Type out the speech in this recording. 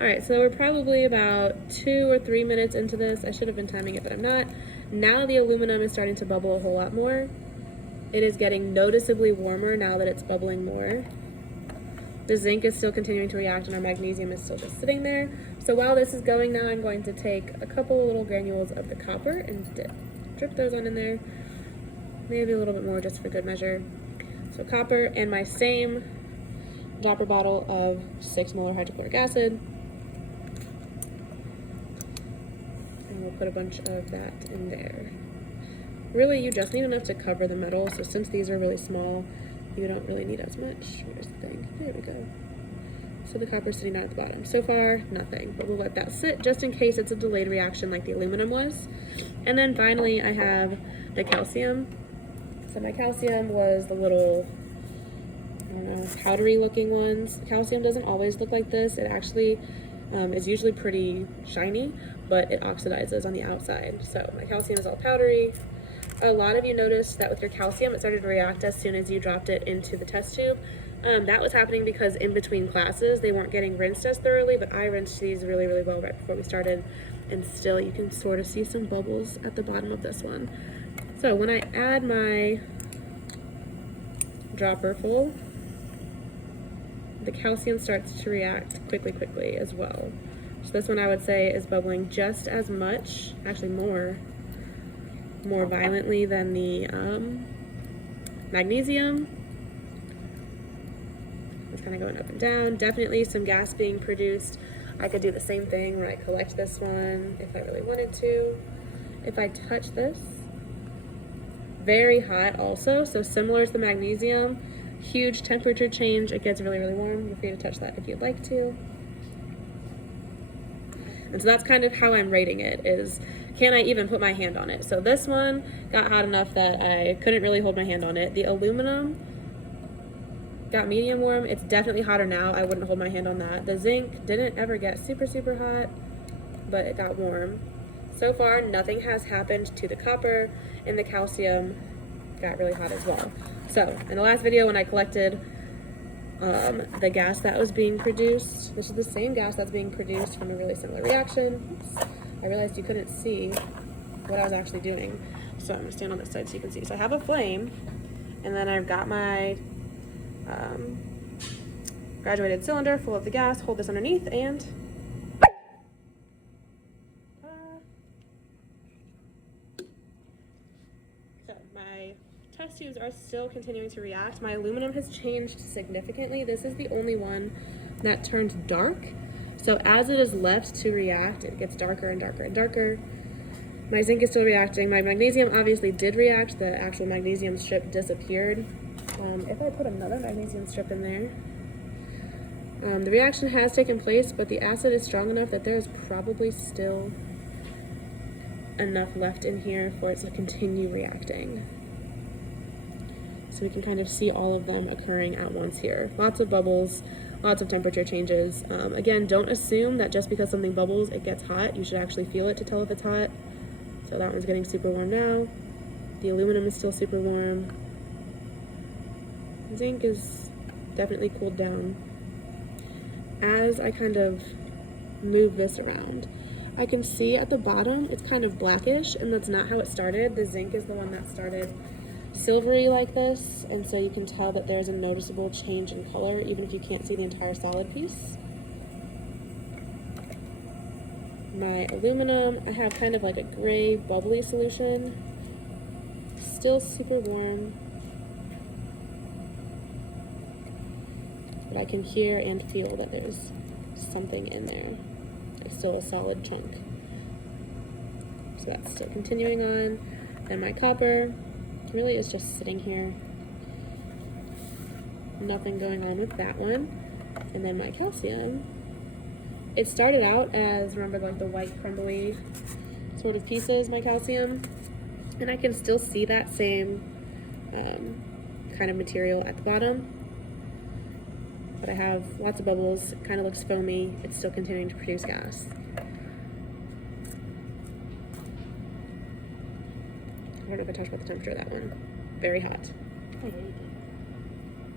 All right, so we're probably about 2 or 3 minutes into this. I should have been timing it, but I'm not. Now the aluminum is starting to bubble a whole lot more. It is getting noticeably warmer now that it's bubbling more. The zinc is still continuing to react and our magnesium is still just sitting there. So while this is going now, I'm going to take a couple little granules of the copper and drip those on in there. Maybe a little bit more just for good measure. So copper and my same dropper bottle of 6 molar hydrochloric acid. And we'll put a bunch of that in there. Really, you just need enough to cover the metal, so since these are really small, you don't really need as much. Where's the thing? There we go. So the copper's sitting down at the bottom. So far, nothing, but we'll let that sit just in case it's a delayed reaction like the aluminum was. And then finally, I have the calcium. So my calcium was the little, I don't know, powdery looking ones. Calcium doesn't always look like this. It actually is usually pretty shiny, but it oxidizes on the outside. So my calcium is all powdery. A lot of you noticed that with your calcium, it started to react as soon as you dropped it into the test tube. That was happening because in between classes, they weren't getting rinsed as thoroughly, but I rinsed these really, really well right before we started. And still, you can sort of see some bubbles at the bottom of this one. So when I add my dropper full, the calcium starts to react quickly as well. So this one I would say is bubbling just as much, actually more violently than the magnesium. It's kind of going up and down. Definitely some gas being produced. I could do the same thing when I collect this one if I really wanted to. If I touch this, very hot also, so similar to the magnesium, huge temperature change. It gets really, really warm. You're free to touch that if you'd like to. And so that's kind of how I'm rating it, is can I even put my hand on it? So this one got hot enough that I couldn't really hold my hand on it. The aluminum got medium warm. It's definitely hotter now. I wouldn't hold my hand on that. The zinc didn't ever get super hot, but it got warm. So far, nothing has happened to the copper, and the calcium got really hot as well. So in the last video when I collected the gas that was being produced, this is the same gas that's being produced from a really similar reaction. Oops. I realized you couldn't see what I was actually doing. So I'm gonna stand on this side so you can see. So I have a flame, and then I've got my graduated cylinder full of the gas. Hold this underneath and so my test tubes are still continuing to react. My aluminum has changed significantly. This is the only one that turned dark. So as it is left to react, it gets darker and darker and darker. My zinc is still reacting. My magnesium obviously did react. The actual magnesium strip disappeared. If I put another magnesium strip in there, the reaction has taken place, but the acid is strong enough that there's probably still enough left in here for it to continue reacting. So we can kind of see all of them occurring at once here. Lots of bubbles, lots of temperature changes. Again, don't assume that just because something bubbles, it gets hot. You should actually feel it to tell if it's hot. So that one's getting super warm now. The aluminum is still super warm. Zinc is definitely cooled down. As I kind of move this around, I can see at the bottom it's kind of blackish, and that's not how it started. The zinc is the one that started silvery like this, and so you can tell that there's a noticeable change in color even if you can't see the entire solid piece. My aluminum, I have kind of like a gray bubbly solution, still super warm, but I can hear and feel that there's something in there. It's still a solid chunk. So that's still continuing on. And my copper really is just sitting here. Nothing going on with that one. And then my calcium, it started out as, remember, like the white crumbly sort of pieces, my calcium, and I can still see that same kind of material at the bottom, but I have lots of bubbles. It kind of looks foamy. It's still continuing to produce gas. I don't know if I talked about the temperature of that one. Very hot.